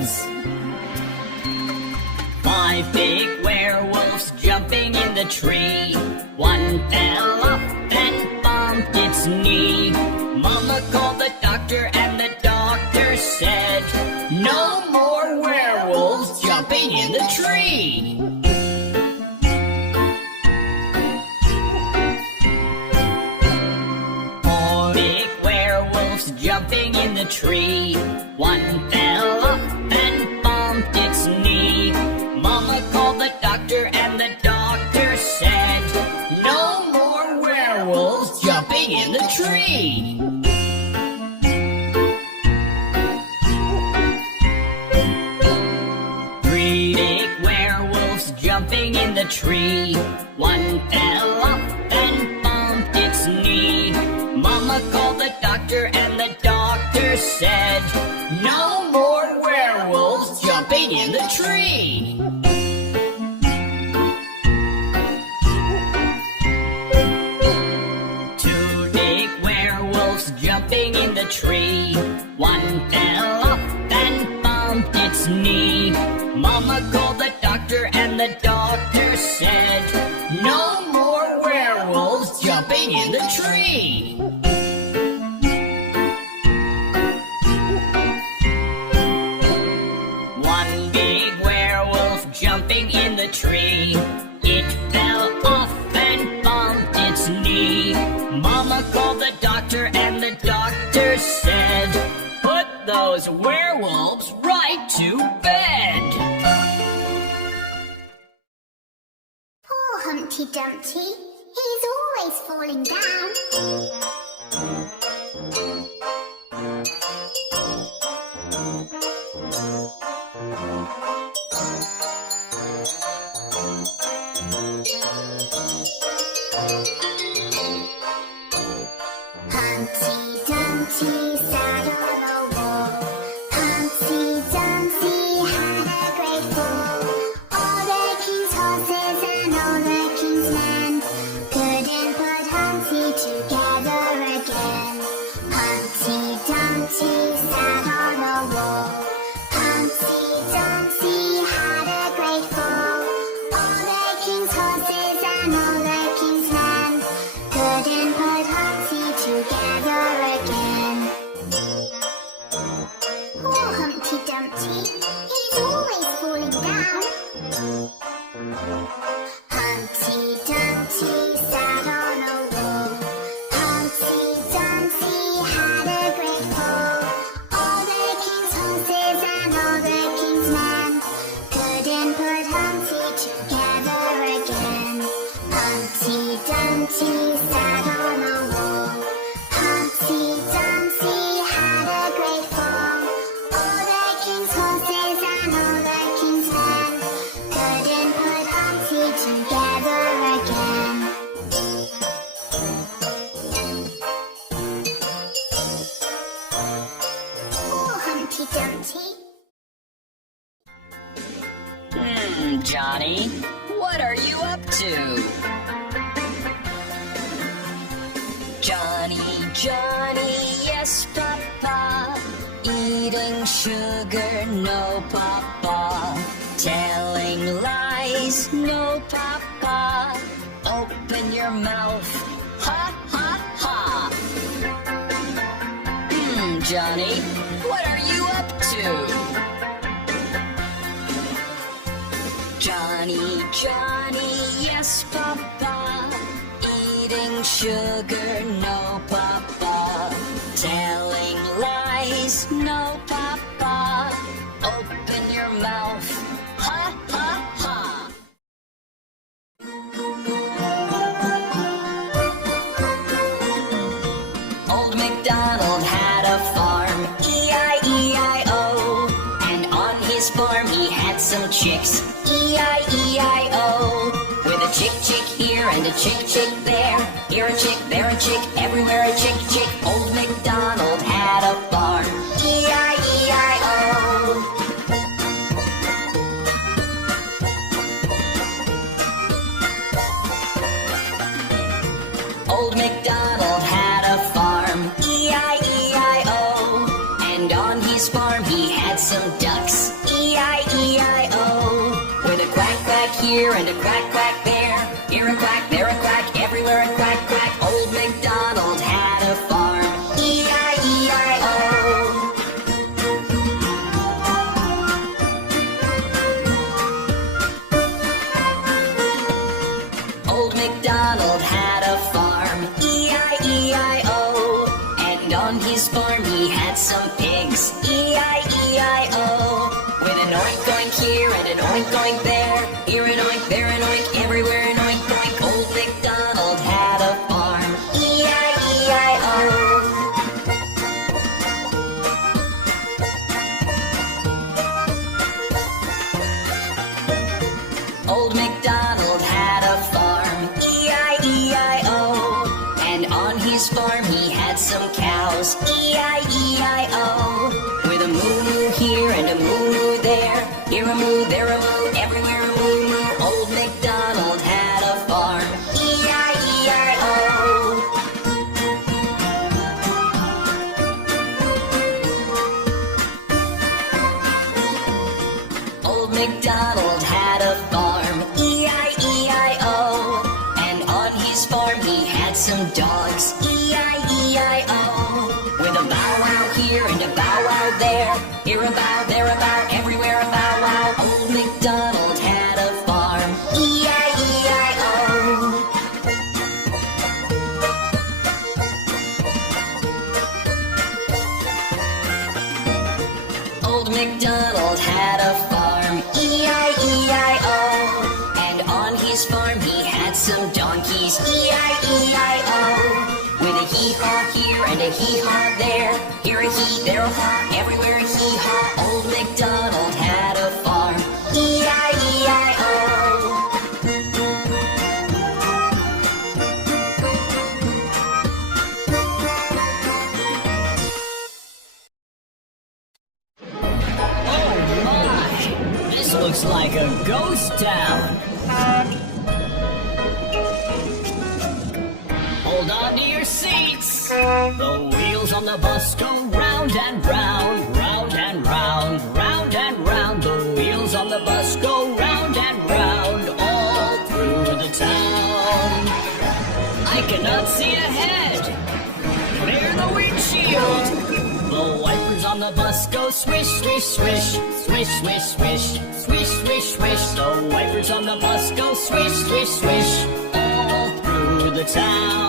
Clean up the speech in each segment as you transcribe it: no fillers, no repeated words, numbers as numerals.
werewolves. 5 big werewolves jumping in the tree. One fell off and bumped its knee. Mama called the doctor and the doctor said, "No more werewolves jumping in the tree." Jumping in the tree. One fell off and bumped its knee. Mama called the doctor and the doctor said, "No more werewolves jumping in the tree." Three big werewolves jumping in the tree. One fell off and bumped its knee. Mama called the doctor and the doctor said, "No more werewolves jumping in the tree." Two big werewolves jumping in the tree. One fell off and bumped its knee. Mama called the doctor and the doctor said, "No more werewolves jumping in the tree." Jumping in the tree, it fell off and bumped its knee. Mama called the doctor and the doctor said, "Put those werewolves right to bed." Poor Humpty Dumpty, he's always falling down. Humpty Dumpty sat on a wall. Humpty Dumpty had a great fall. All the king's horses and all the king's men couldn't put Humpty together again. Humpty Dumpty sat on a wall. Humpty Dumpty had a great fall. All the king's horses and all the king's men couldn't put Humpty together again. Poor Humpty Dumpty, he's always falling down. Humpty Dumpty sat on a wall. Humpty Dumpty had a great fall. All the king's horses and all the king's men couldn't put Humpty together again. Humpty Dumpty sat on a wall. Humpty Dumpty had a great fall. All the king's horses and all the king's men couldn't put Humpty together again. Poor Humpty Dumpty. Johnny, what are you up to? Johnny, Johnny, yes, Papa. Eating sugar, no, Papa. Telling lies, no, Papa. Open your mouth, ha, ha, ha. Johnny, what are you up to? Johnny, Johnny, yes, Papa. Eating sugar, no, Papa. Telling lies, no, Papa. Open your mouth, ha, ha, ha. Old MacDonald had a farm, E-I-E-I-O. And on his farm he had some chicks, E-I-E-I-O. With a chick chick here and a chick chick there. Here a chick, there a chick, everywhere a chick chick. Old MacDonald had a farm, E-I-E-I-O. Old MacDonald had a farm, E-I-E-I-O. And on his farm he had some ducks, here and a quack, quack there. Here a quack, there a quack, everywhere a quack, quack. Old MacDonald had a farm. E-I-E-I-O. Old MacDonald had a farm. E-I-E-I-O. And on his farm he had some pigs. E-I-E-I-O. With an oink oink here and an oink oink there. Here an oink, there an oink, everywhere an oink oink. Old MacDonald had a farm. E-I-E-I-O. Old MacDonald had a farm. E-I-E-I-O. And on his farm he had some cows. E-I-E-I-O. With a moo-moo here and a moo-moo there. Here a moo, there a moo, everywhere a moo-moo. Old MacDonald had a farm. E-I-E-I-O. Old MacDonald had a farm. E-I-E-I-O. And on his farm he had some dogs. E-I-E-I-O. With a bow wow here and a bow wow there. Here a bow, there a bow, everywhere a bow wow. Old MacDonald had a farm. E-I-E-I-O. Old MacDonald had a farm. E-I-E-I-O. And on his farm he had some donkeys. E-I-E-I-O. With a hee-haw here and a hee-haw there. Here a hee, there a haw, everywhere a hee-haw. Old MacDonald had a farm. E-I-E-I-O. Oh my! This looks like a ghost town. Hold on to your seats. The wheels on the bus go round and round, round and round, round and round. The wheels on the bus go round and round, all through the town. I cannot see ahead. Clear the windshield. The wipers on the bus go swish, swish, swish, swish, swish, swish, swish, swish, swish. The wipers on the bus go swish, swish, swish, all through the town.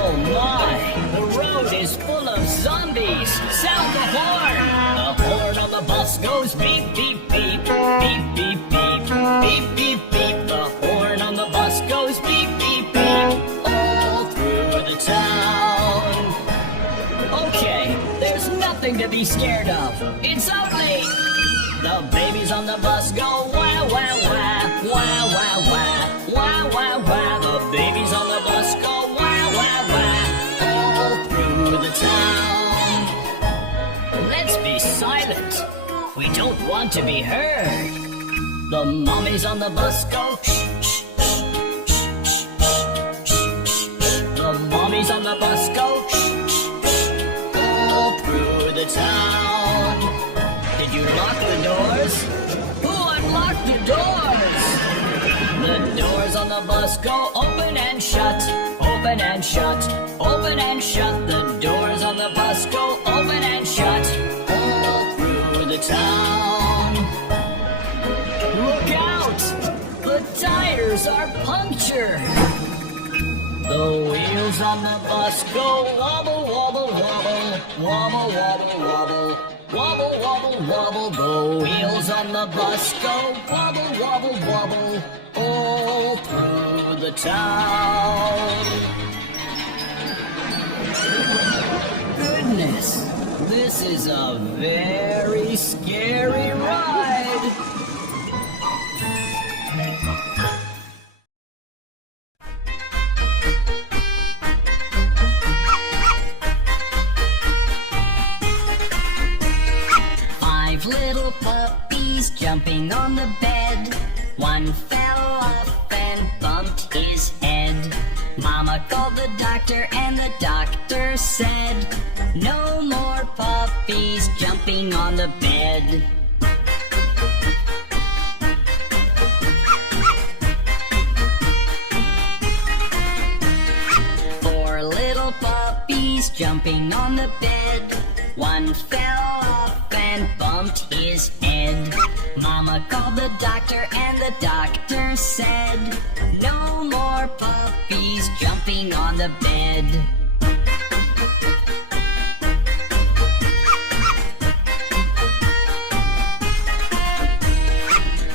Oh my, the road is full of zombies. Sound the horn. The horn on the bus goes beep, beep, beep, beep, beep, beep, beep, beep, beep. The horn on the bus goes beep, beep, beep, all through the town. Okay, there's nothing to be scared of. It's only the babies on the bus go wah, wah, wah, wah, wah, wah, wah, wah, wah. The babies on the bus go wah, wah, wah, all through the town. Let's be silent. We don't want to be heard. The mommies on the bus go shh, shh, shh, shh, shh, shh, shh. The mommies on the bus go shh, shh, shh, all through the town. Did you lock the doors? Who unlocked the doors? The doors on the bus go open and shut, open and shut, open and shut. The doors on the bus go open and shut, all through the town. Look out! The tires are punctured. The wheels on the bus go wobble, wobble, wobble, wobble, wobble, wobble, wobble, wobble, wobble. The wheels on the bus go wobble, wobble, wobble, all through the town. Goodness, this is a very scary ride. Five little puppies jumping on the bed. One fell off and bumped his head. Mama called the doctor and the doctor said, no more puppies jumping on the bed. on the bed. One fell off and bumped his head. Mama called the doctor and the doctor said, no more puppies jumping on the bed.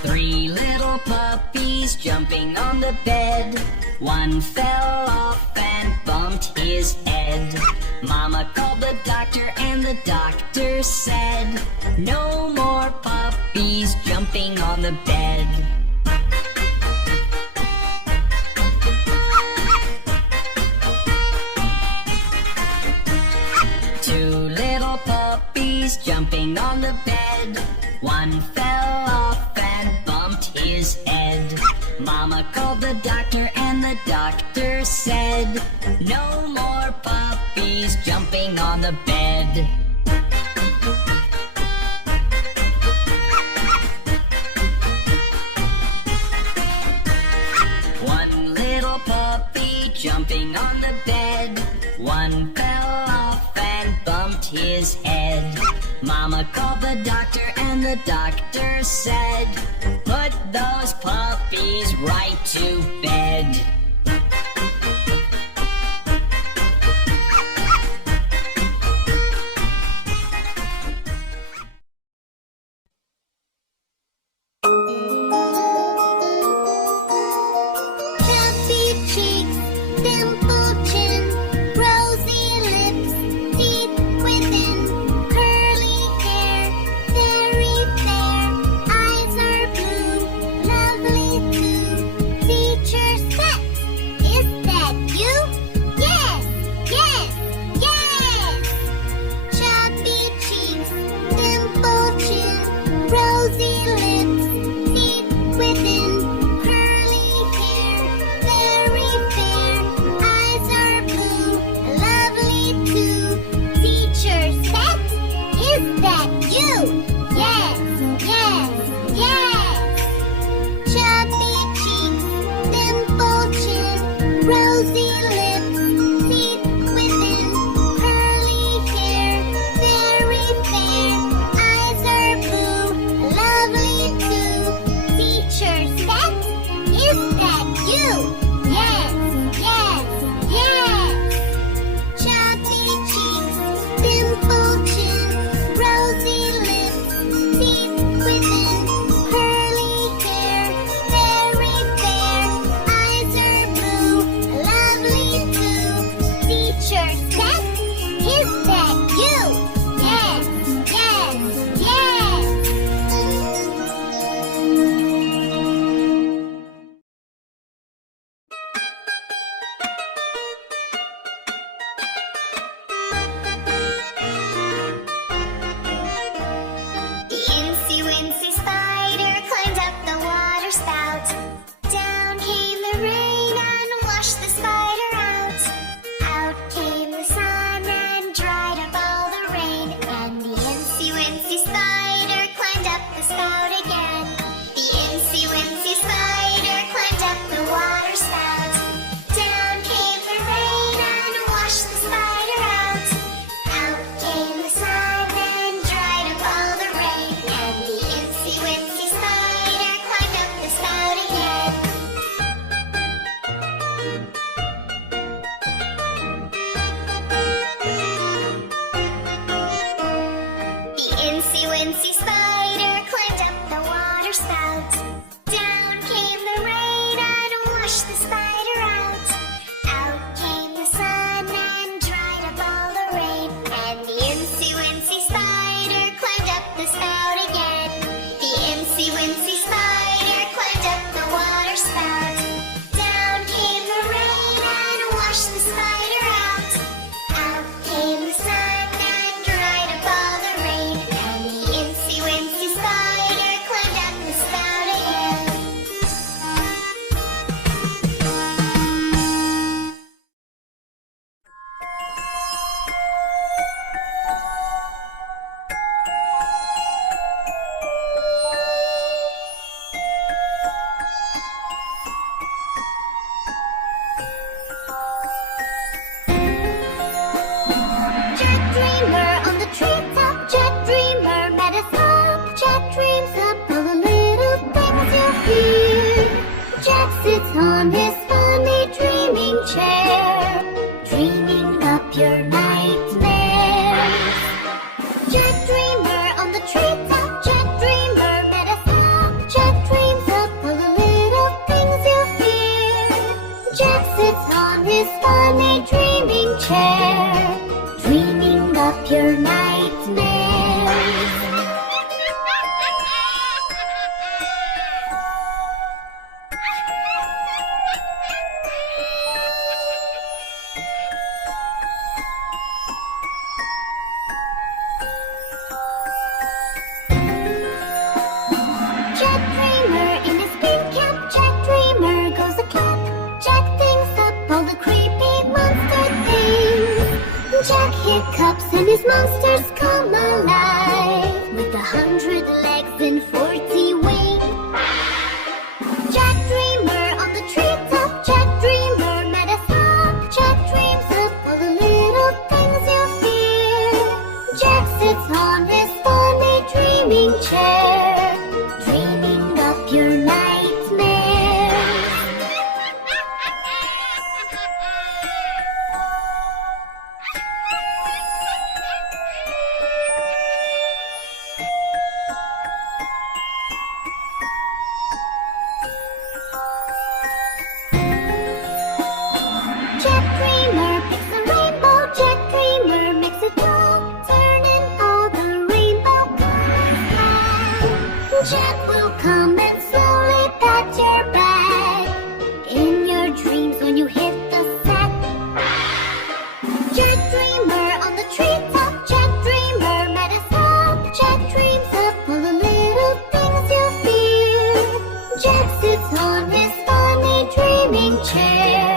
Three little puppies jumping on the bed. One fell off and bumped his head. Mama called the doctor and the doctor said, no more puppies jumping on the bed. Two little puppies jumping on the bed. One fell off and bumped his head. Mama called the doctor and the doctor said, no more puppies jumping on the bed. One little puppy jumping on the bed. One fell off and bumped his head. Mama called the doctor and the doctor said, put those puppies right to bed. Chubby cheeks, dimple chin, rosy lips, teeth within, curly hair, very fair, eyes are blue, lovely too. Features pet, is that you? Yes, yes, yes. Chubby cheeks, dimple chin, rosy lips, teeth within, curly hair, very fair, eyes are blue, lovely too. Features pet, is that you? Yes, yes, yes. Chubby cheeks, dimple chin, rosy lips, teeth within, curly hair, very fair, eyes are blue, lovely too. Features pet, is that you? Yes, yes, yes. Chubby cheeks, dimple chin, rosy lips, teeth within, curly hair, very fair, eyes are blue, lovely too. Features pet, is that you? Yes, yes, yes. The incy wincy spider climbed up the water spout. Down came the rain and washed the spider out. Out came the sun and dried up all the rain. And the incy wincy spider climbed up the spout again. The incy wincy spider climbed up the water spout. Down came the rain and washed the spider out. Out came the sun and dried up all the rain. And the incy wincy spider climbed up the spout again. The incy wincy spider climbed up the water spout. Down came the rain and washed the spider out. Out came the sun and dried up all the rain. And the incy wincy spider climbed up the spout again. The incy wincy spider climbed up the water spout. Down came the rain and washed the spider out. Out came the sun and dried up all the rain. And the incy wincy spider climbed up the spout again. Jack dreams up all the little things you fear. Jack sits on his funny dreaming chair, dreaming up your nightmares. Jack Dreamer on the treetop, Jack Dreamer met us up. Jack dreams up all the little things you fear. Jack sits on his funny dreaming chair, dreaming up your nightmares. Jack Dreamer in his pink cap, Jack Dreamer goes a clap. Jack thinks up all the creepy monster things. Jack hiccups and his monsters come alive with 100 legs and 40 wings. Jack Dreamer on the treetop, Jack Dreamer met us up. Jack dreams up all the little things you fear. Jack sits on his funny dreaming chair, dreaming up your nightmares. Jack Dreamer picks a rainbow, Jack Dreamer makes it go, turning all the rainbow colors black. Jack will come and slowly pat your back in your dreams when you hit the sack. Jack Dreamer on the treetop, Jack Dreamer met us up. Jack dreams up all the little things you fear. Jack sits on his funny dreaming chair,